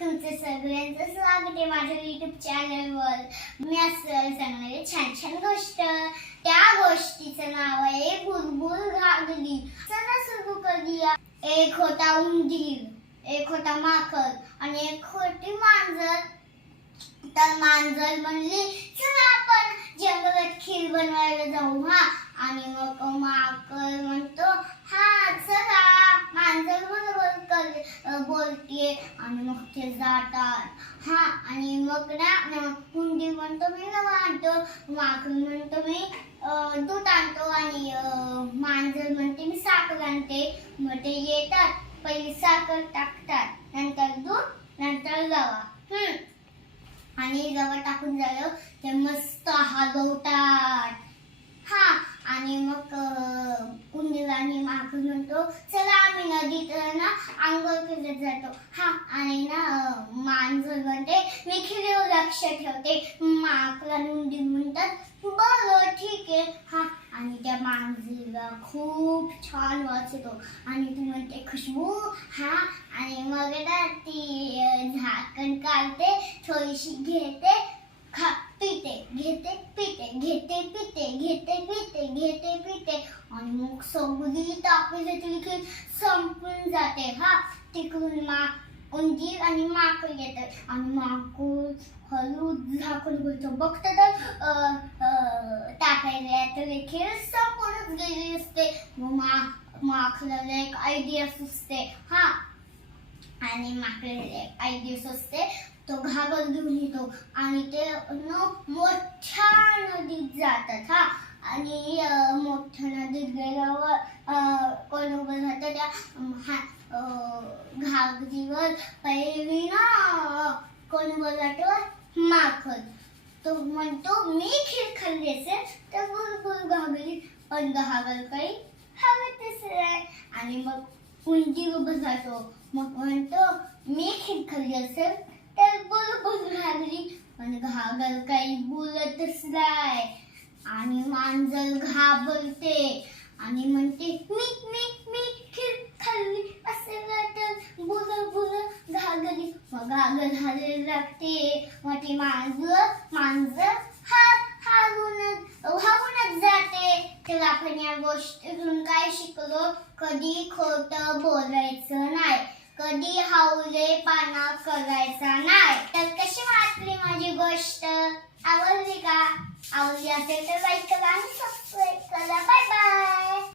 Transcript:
तुमचं सगळ्यांचं स्वागत आहे माझ्या युट्यूब चॅनलवर मी असं सांगणारे छान छान गोष्ट. त्या गोष्टीचं नाव आहे बुलबुल घागरी. चला सुरू करूया. एक होता उंदीर एक होता माकड आणि एक होती मांजर. तर मांजर म्हणली चला आपण जंगलात खीर बनवायला जाऊ हा आणि मग माकड म्हणतो हा चला मांजर बरोबर कर बोलते आणि मग ते जातात हा आणि मग ना हुंडी म्हणतो मी रवा आणतो माखून म्हणतो मी दूध आणतो आणि मांजर म्हणते मी साखर आणते मग ते येतात पहिली साखर टाकतात नंतर दूध नंतर रवा आणि रवा टाकून झालं ते मस्त हलवतात हा आणि मग कुंडीला आणि माखून म्हणतो चला आम्ही नदीत ना आंघोळ करत जातो. हा आणि ना अं, मांजर म्हणते मी खिरीवर लक्ष ठेवते. माकड आणि म्हणतात बरं ठीक आहे. हा आणि त्या मांजरीला खूप छान वाचतो. आणि ती म्हणते खुशबू हा. आणि मग ना ती झाकण काढते थोडीशी घेते खा पिते घेते पिते घेते पिते घेते पिते घेते पिते. आणि मग सगळी तापी जाते संपून जाते. हा तिकडून मा उंदीर आणि माकड येतात. आणि माकूड हळू झाकून बोलतो बघतं तर अं, अं, टाकायला तर खीर संपूनच गेली असते. मग मा माकडाला एक आयडिया सुचते. हा. आणि माकडे एक दिवस असते तो घागर घेऊन येतो आणि ते न मोठ्या नदीत जातात. हा. आणि मोठ्या नदीत गेल्यावर अं, कोण उभं राहतं त्या हा- घागरीवर पहिली कोण उभं माखन. तो म्हणतो मी खीर खाल्ली असेल तर बुलबुल घागरी पण घागर काही हवेत असेल आणि मग उंची उभं जातो. मग म्हणतो मी खीर खाल्ली असेल तर बुलबुल घागरी पण घागर काही बोलतच नाही. आणि मांजर घाबरते आणि म्हणते मी मी मी खीर खाल्ली असेल तर बुल बुल घागरी झाले घागर लागते मग ती मांजर मांजर हा हारूनच हारूनच जाते. तर आपण या गोष्टीतून काय शिकलो? कधी खोटं बोलायचं नाही. कधी हावले पाना करायचा नाही. तर कशी वाटली माझी गोष्ट? आवडली का? आवडली असेल तर लाईक करा आणि सबस्क्राईब करा. Bye bye